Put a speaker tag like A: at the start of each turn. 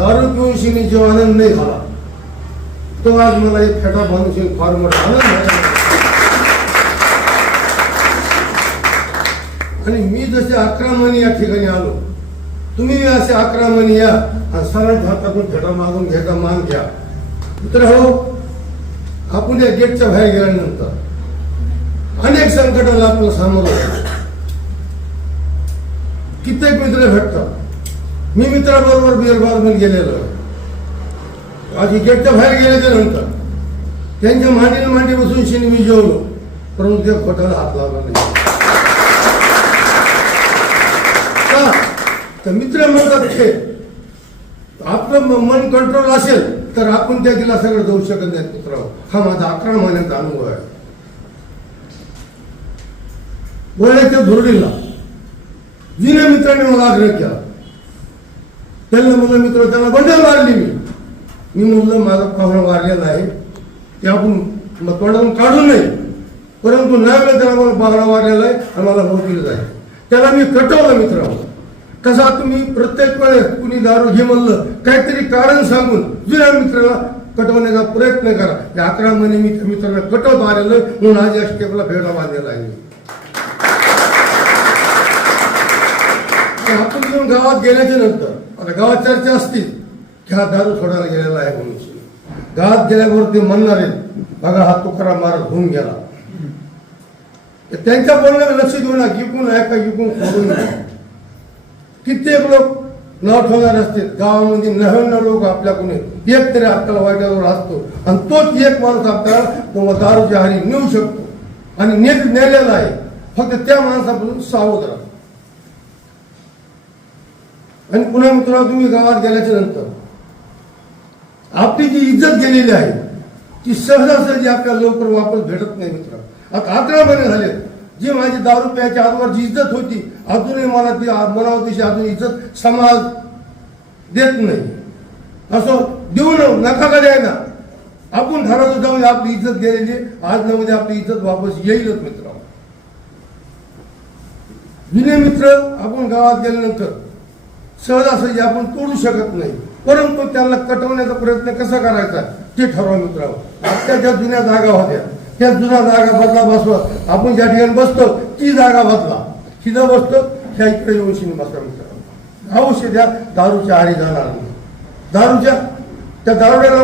A: नाही झाला तो आज मला एक फेटा बांधून फार मोठा आनंद आणि मी जसे अकरा महिने या ठिकाणी आलो तुम्ही असे अकरा महिने या आणि सरळ भारतातून फेटा मागून घ्यायचा मान घ्या. मित्र हो आपण या गेटच्या बाहेर गेल्यानंतर अनेक संकटाला आपलं सामोरं कित्येक मित्र भेटतात. मी मित्राबरोबर बिअरबारमध्ये गेलेलो. आधी आज गेटच्या बाहेर गेल्याच्यानंतर त्यांच्या मांडीने मांडी बसून शिनी मी जेवलो परंतु त्या खोट्याला हात लावला नाही. तर मित्र म्हणतात खेळ आपलं मन कंट्रोल असेल तर आपण त्या दिला सगळं जाऊ शकत नाही मित्र हा माझा अकरा महिन्याचा अनुभव आहे. वळण्याच्या धुरडीला. जुन्या मित्राने मला आग्रह केला. त्यांना म्हणलं मित्र त्यांना बंडल मारली मी. मी म्हणलं माझा पाहुणा वारलेला आहे. ते आपण म- तोंडातून काढू नये परंतु नाही वेळेला त्याला मला पाहुणा मारलेला आहे आणि मला होतील आहे. त्याला मी कटवलं मित्र. कसा तुम्ही प्रत्येक वेळेस कुणी दारू घे म्हणलं काहीतरी कारण सांगून जुन्या मित्राला कटवण्याचा प्रयत्न करा. या अकरा महिने मी त्या मित्राला कटवत आलेलो आहे म्हणून आज या स्टेपला फेडा बांधलेला आहे. आपण गावात गेल्याच्यानंतर गावात चर्चा असतील की हा दारू सोडायला गेलेला आहे म्हणून. गावात गेल्यावर ते म्हणणार आहेत बघा हा तुकाराम महाराज होऊन गेला. तर त्यांच्या बोलण्याला लक्ष देऊ ना इकून ऐका इकून सोडून कित्येक लोक नाव ठेवणार असते गावामध्ये नव्याण्णव लोक आपल्याकडून एक तरी आपल्याला वाईटावर असतो. आणि तोच एक माणूस आपल्याला तो दारूच्या हारी नेऊ शकतो. आणि नेत नेलेला आहे. फक्त त्या माणसापासून सावध राहतो आणि पुन्हा मित्रांनो तुम्ही गावात गेल्याच्यानंतर. आपली जी इज्जत गेलेली आहे ती सहजासहजी आपल्याला लवकर वापस भेटत नाही मित्र. आता अकरा महिने झाले. जी माझी दारू प्यायच्या आजवर जी इज्जत होती अजूनही मला ती मनावतीची अजून इज्जत समाज देत नाही. असं देऊ नका का द्यायला? आपण ठरवतो जाऊन आपली इज्जत गेलेली आहे. आज न म्हणजे आपली इज्जत वापस येईलच मित्र. जुने मित्र आपण गावात गेल्यानंतर सहजासहजी आपण तोडू शकत नाही. परंतु त्यांना कटवण्याचा प्रयत्न कसा करायचा ते ठरवा मित्रांनो आत्ता ज्या जुन्या जागा होत्या त्या जुन्या जागा बदला बसवा आपण ज्या ठिकाणी बसतो ती जागा बदला. तिथं बसतो ह्या इकडे येऊन शिनी बसा मित्रांनो अवश्य दारूच्या आरी जाणार नाही. दारूच्या त्या दारुड्याला